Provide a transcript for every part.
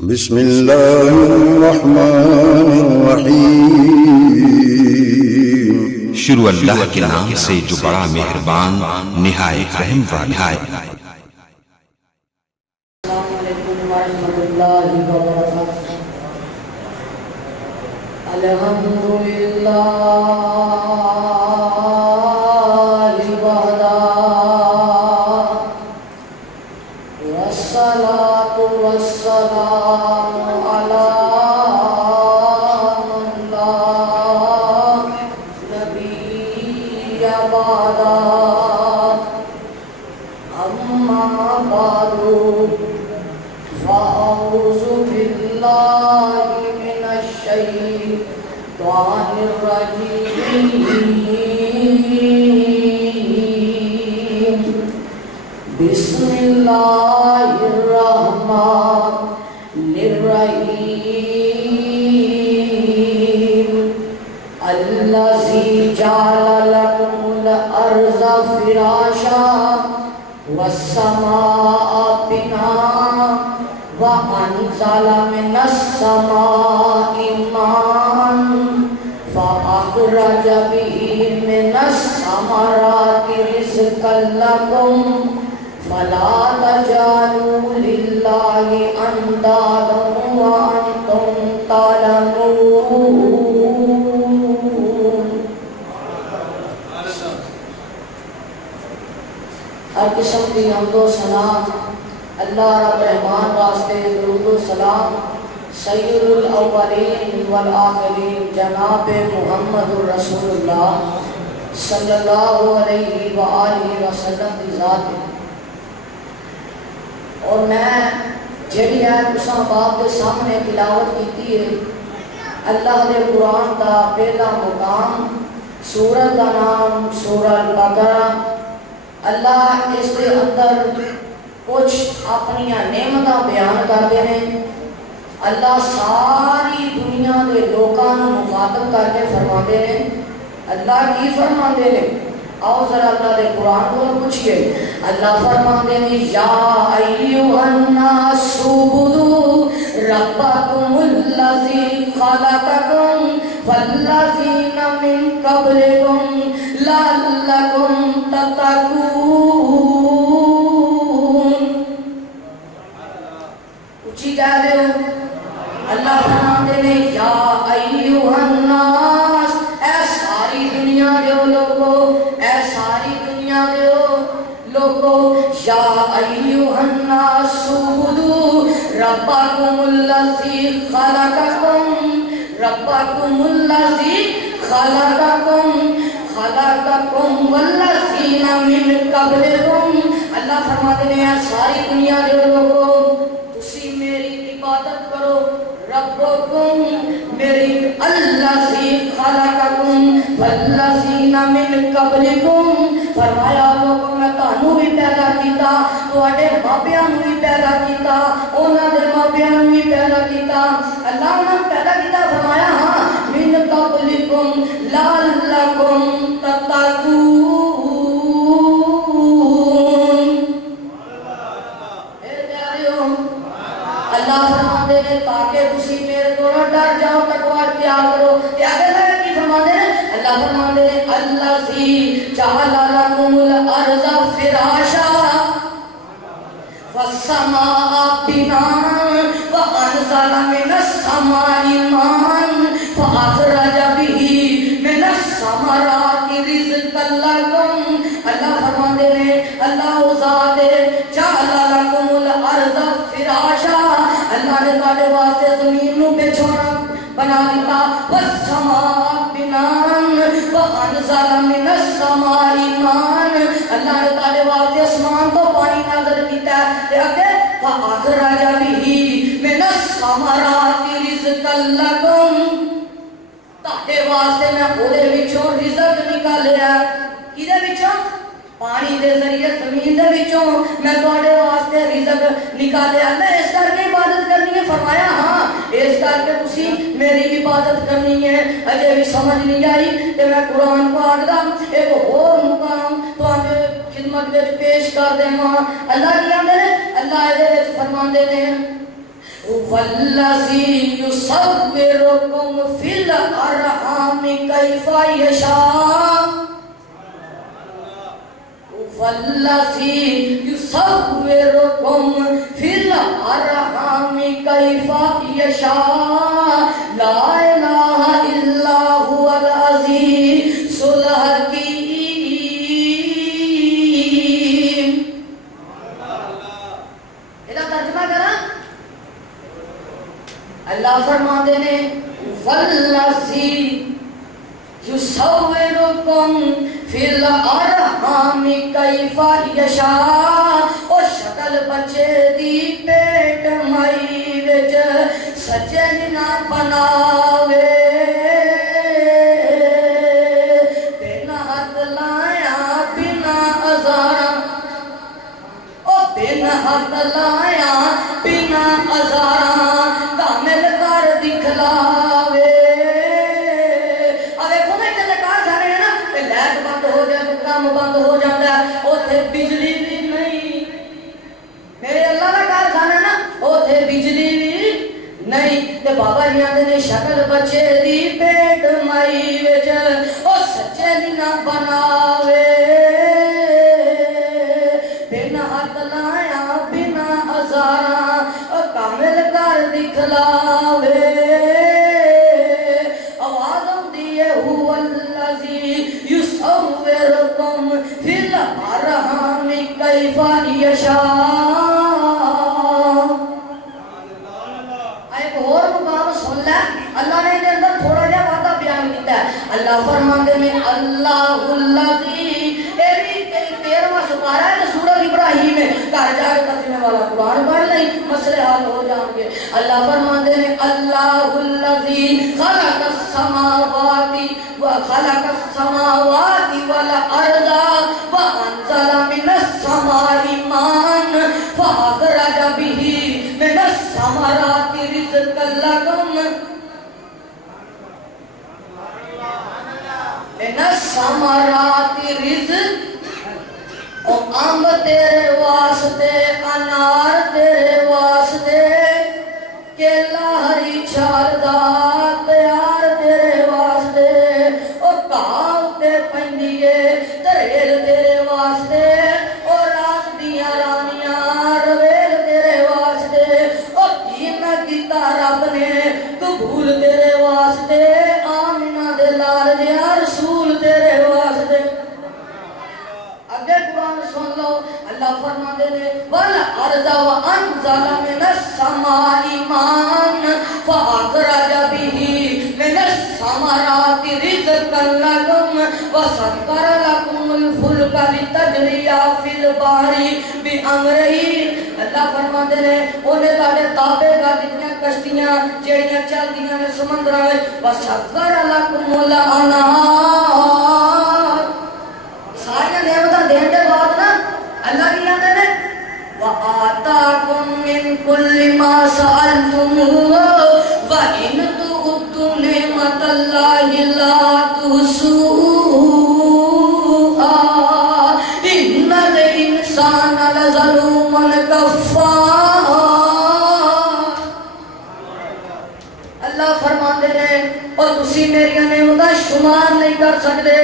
بسم اللہ الرحمن الرحیم۔ شروع اللہ کے نام سے جو بڑا مہربان نہایت رحم والا ہے۔ السلام علیکم ورحمۃ اللہ وبرکاتہ۔ الحمدللہ وحدہ والصلاة والسلام علی من لا نبی بعدہ۔ اما بعد فاعوذ باللہ من الشیطان الرجیم۔ بسم اللہ الرحمن الرحیم۔ الذی جعل لکم الارض فراشا والسماء بناء وأنزل من السماء ماء فأخرج به من الثمرات رزقا لكم فلا تجعلوا لله أندادا وأنتم تعلمون۔ ہر قسم کی حمد و ثنا اللہ رب رحمان واسطے، درود و سلام سید الاولین والآخرین جناب محمد الرسول اللہ صلی اللہ علیہ وآلہ وسلم کی ذات ہے۔ اور میں جڑی ہے تساں باپ کے سامنے تلاوت کیتی ہے اللہ دے قرآن دا پہلا مقام، سورت کا نام سورہ البقرہ۔ اللہ اس کے اندر کچھ اپنی نعمتاں بیان کرتے ہیں۔ اللہ ساری دنیا کے لوگوں مخاطب کر کے فرماتے ہیں۔ اللہ کی فرماتے ہیں؟ آؤ ذرا اللہ کے قرآن کو پوچھئے۔ اللہ فرماتے ہیں یا ایھا الناس اعبدوا ربکم الذی خلقکم والذین من قبلکم لعلکم تتقون۔ اچھی کہہ رہے ہو؟ اللہ فرماتے ہیں یا ایھا الناس، اے ساری دنیا کے لوگو، اے ساری دنیا کے لوگو، یا ایھا الناس اعبدوا ربکم الذی خلقکم، ربکم الذی خلقکم والذین من قبلکم۔ اللہ فرماتے ہیں ساری دنیا کے لوگوں تسی میری عبادت کرو، ربکم میری، الذی خلقکم والذین من قبلکم، فرمایا لوگوں میں تانوں بھی پیدا کیتا، تواڈے ماپیاں نوں بھی پیدا کیتا، انہاں دے ماپیاں نوں بھی پیدا کیتا۔ اللہ نے پیدا کیتا، فرمایا ہاں من قبلکم لعلکم تتقون۔ اے پیاریو، اللہ فرماتے ہیں تاکہ تسی میرے کو ڈر جاؤ، تقوی اختیار کرو۔ کیا کہنا ہے کہ فرماتے ہیں؟ اللہ فرماتے ہیں الذی جعل لکم الارض فراشا والسماء بناء وانزل من السماء ماء فاخرج به من الثمرات رزقا لكم۔ اللہ فرماتے ہیں اللہ ذات جعل لکم الارض فراشا، اللہ نے تہاڈے واسطے زمین نو بچھونا بنا دیتا، والسماء بناء وانزل من السماء ماء، اللہ نے تہاڈے واسطے آسمان تو پانی نازل کیتا ہے، تے اگے فاخرج به من الثمرات رزقا لكم، تہاڈے واسطے میں اودے وچوں رزق نکالیا۔ کیدے وچوں؟ پانی دے ذریعے زمین دے وچوں میں تہاڈے واسطے رزق نکالیا۔ میں اس کر کے عبادت کرنی ہے، فرمایا ہاں اس کر کے تسی میری عبادت کرنی ہے۔ اجے بھی سمجھ نہیں آئی تے میں قرآن پاک دا ایک اور مقام تہاڈے خدمت وچ پیش کر دیواں۔ اللہ کی آندے نے، اللہ دے وچ فرماندے نے والذی یصورکم فی الارحام کیف یشاء والذی یصورکم فی الارحام کیف یشاء لا الہ الا هو العزیز الحکیم. یہ ترجمہ کرا اللہ فرماتے ہیں والذی یصورکم فی الارحام کیف یشاء. او شکل بچے دی پیٹ مائی وچ سچے نہ بناوے بنا ہاتھ لایا بنا ازارا او بنا ہاتھ لایا بنا ازارا کامل کر دکھلاوے. بند ہو جاتا ہے اوتھے بجلی بھی نہیں. میرے اللہ کا کارخانہ نا اوتھے بجلی بھی نہیں. تے بابا جی آندے نے شکل بچے دی پیٹ مائی وچ او سچے دی نہ بناوے بنا ہاتھ لایا بنا ازارا او کامل کر دکھلاوے. آواز آندی ہے هو الذی یصورکم فی الارحام کیف یشاء. ایک اور مقام سن لے اللہ نے اندر تھوڑا جا وعدہ بیان کیتا ہے. اللہ فرماندے میں اللہ الذی 13واں سپارہ ہے سورۃ ابراہیم میں. گھر جا کے ترجمے والا قرآن پڑھ نہیں مسئلے حل ہو جائیں گے. اللہ فرماندے ہیں اللہ الذی خلق السماوات والارض وانزل من السماء ماء فاخرج به من الثمرات رزقا لكم من الثمرات رزق. امب تیرے واسطے انار تیرے واسطے کیلا ہری چھالدار پیار تیرے واسطے او کاؤ تے پندیے تریل تیرے واسطے او رات دیا رانیاں رویل تیرے واسطے او دین کیتا رب نے قبول تیرے واسطے آمینہ دے لال دیا رسول تیرے واسطے. اگے قرآن سن لو اللہ فرماتے ہیں والارض وانزل من السماء ماء فاخرج به من الثمرات رزقا لكم وسخر لكم الفلك لتجري في البحر بأمره. اللہ فرماتے ہیں انہیں تاڑے تابع کر دنیا کشتیاں جیڑیاں چلدیاں نے سمندراں وچ وسخر لكم الانہار. ساری نعمتاں دین دے بعد نا اللہ کی کہتے ہیں وَآتَاكُم مِّن كُلِّ مَا سَأَلْتُمُوهُ وَإِن تُعُدُّوا نِعْمَةَ اللَّهِ لَا تُحْصُوهَا إِنَّ الْإِنسَانَ لَظَلُومٌ كَفَّارٌ. اللہ فرماتے ہیں اور تسی میری نعمتاں شمار نہیں کر سکتے.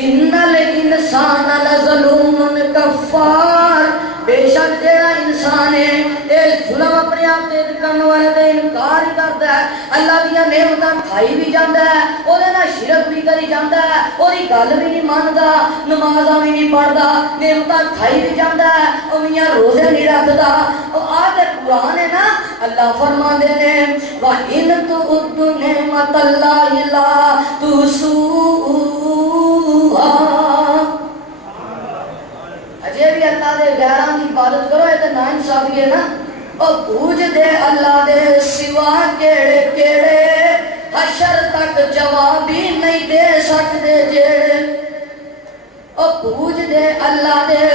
ان الانسان لظلوم کفار. بے شک جیڑا انسان ہے اے ظلم اپنے آپ تے کرن والے تے انکار ہی کردا ہے. اللہ دی نعمتاں کھائی بھی جاندا ہے اودے نال شرک بھی کری جاندا ہے اودی گل بھی نہیں ماندا نمازاں بھی نہیں پڑھدا نعمتاں کھائی بھی جاندا ہے او میاں روزے نہیں رکھدا. او آ تے قرآن ہے نا اللہ فرماندے نے وَإِن تُعُدُّوا نِعْمَةَ اللَّهِ لَا تُحْصُوهَا. اجے بھی اللہ دے غیراں دی عبادت کرو اے تے ناانصافی ہے نا. او پوج دے اللہ دے سوا کیڑے کیڑے حشر تک جواب ہی نہیں دے سکتے جیڑے. او پوج دے اللہ دے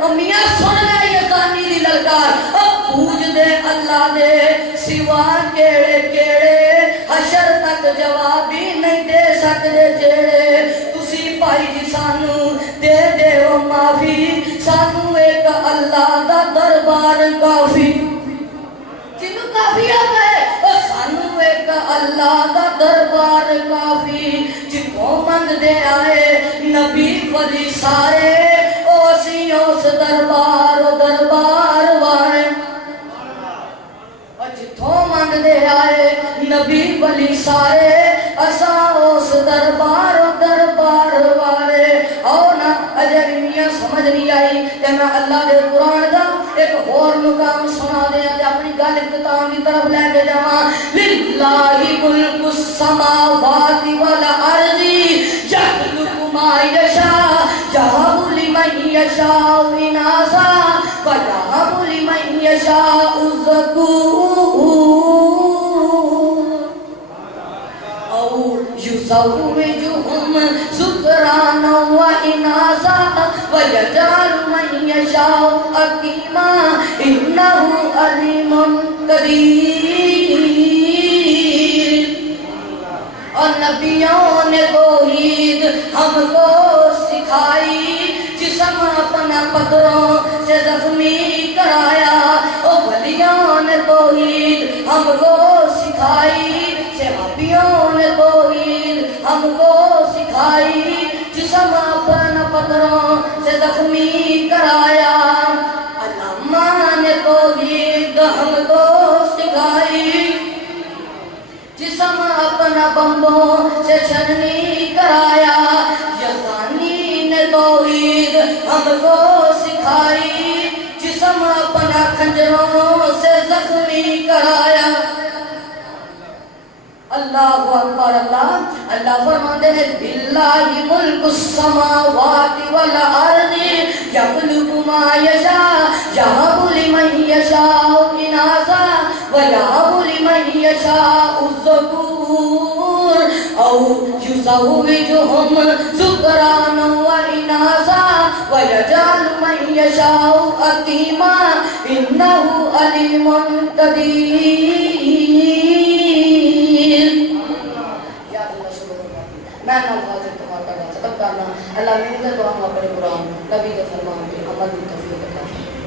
او میاں سن لے یہ دانی دی للکار. او پوج دے اللہ دے سوا کیڑے کیڑے حشر تک جواب ہی نہیں دے سکتے جیڑے. تسی بھائی جی سانو دے دیو معافی سانو ایک اللہ دا دربار کافی. جنوں کافی ہے دے آئے نبی ولی سارے اوسی اس دربار وارے جتھوں منگ دے آئے نبی ولی سارے اسا اس دربار وارے او نا اجے میاں سمجھ نہیں آئی تے میں اللہ دے قرآن دا ایک اور مقام سنا دیا تے اپنی گل اختتام کی طرف لے کے جاواں للہ ملک السماوات والارض یخلق ما یشاء یہب لمن یشاء اناثا ویہب لمن یشاء الذکور او یزوجہم ذکرانا واناثا ویجعل من یشاء عقیما انہ علیم قدیر اور نبیوں نے توحید ہم کو سکھائی جسم اپنا پتھروں سے زخمی کرایا او ولیوں نے توحید ہم کو سکھائی صحابیوں نے توحید ہم کو سکھائی جسم اپنا پتھروں سے زخمی کرایا علامہ نے توحید ہم کو سکھائی جسم اپنا بمبوں سے چھننی کرایا یزدانی نے توحید ہم کو سکھائی جسم اپنا خنجروں سے زخمی کرایا اللہ اکبر اللہ فرماتے ہیں للہ ملک السماوات والارض یخلق ما یشاء یہب لمن یشاء اناثا ویہب لمن یشاء الذکور او یزوجہم ذکرانا واناثا ویجعل من یشاء عقیما انہ علیم قدیر میں نالفاظ اتفاق کرنا ختم کرنا اللہ میرے دعا اپنے قرآن نبی کے فرمان کے عمل کی توفیق عطا فرمائے